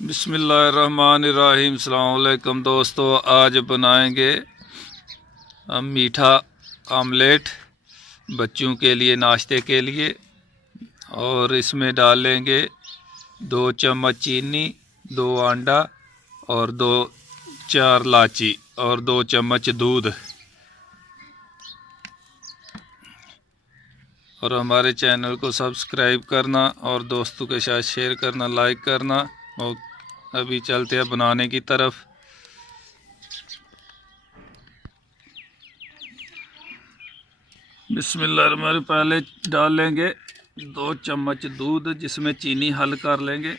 बिस्मिल्लाहिर्रहमानिर्रहीम। अस्सलाम वालेकुम दोस्तों, आज बनाएंगे हम मीठा आमलेट बच्चों के लिए, नाश्ते के लिए। और इसमें डालेंगे 2 चम्मच चीनी, 2 अंडा और 4 इलायची और 2 चम्मच दूध। और हमारे चैनल को सब्सक्राइब करना और दोस्तों के साथ शेयर करना, लाइक करना। और अभी चलते हैं बनाने की तरफ। बिस्मिल्लाह। पहले डालेंगे 2 चम्मच दूध, जिसमें चीनी हल कर लेंगे।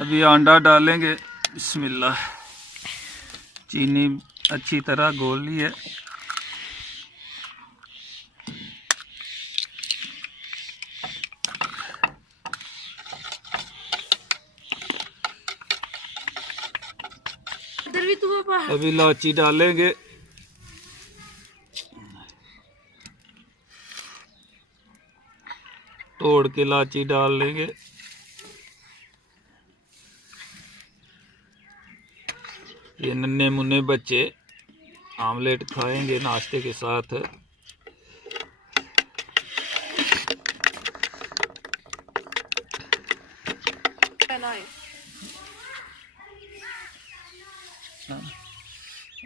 अभी अंडा डालेंगे। बिस्मिल्लाह। चीनी अच्छी तरह घोल ली है। अभी इलायची डालेंगे। तोड़ के इलायची डाल लेंगे। ये नन्हे मुन्ने बच्चे आमलेट खाएंगे नाश्ते के साथ।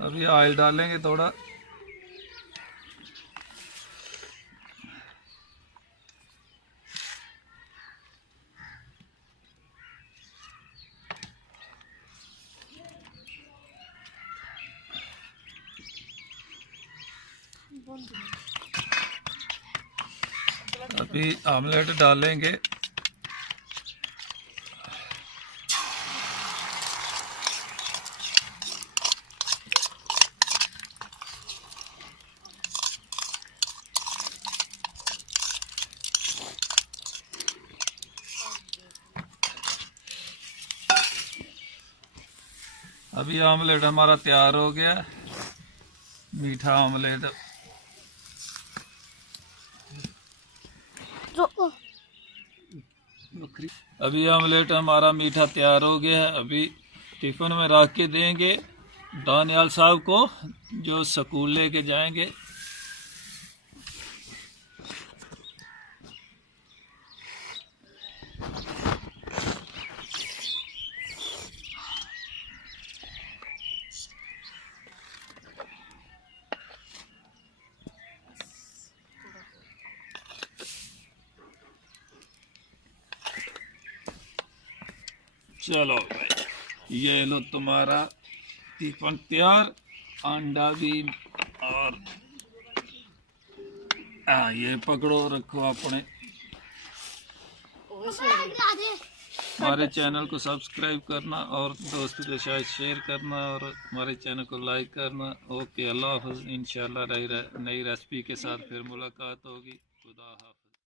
अभी ऑयल डालेंगे थोड़ा। अभी आमलेट डालेंगे। अभी आमलेट हमारा तैयार हो गया, मीठा आमलेट। अभी आमलेट हमारा मीठा तैयार हो गया है। अभी टिफिन में रख के देंगे दानियाल साहब को, जो स्कूल लेके जाएंगे। चलो भाई, ये लो तुम्हारा टिफिन तैयार। अंडा भी। और ये पकड़ो, रखो अपने। हमारे चैनल को सब्सक्राइब करना और दोस्तों के साथ शेयर करना और हमारे चैनल को लाइक करना। ओके, अल्लाह हाफ़िज़। इंशाल्लाह नई रेसिपी के साथ फिर मुलाकात होगी। खुदा हाफ़िज़।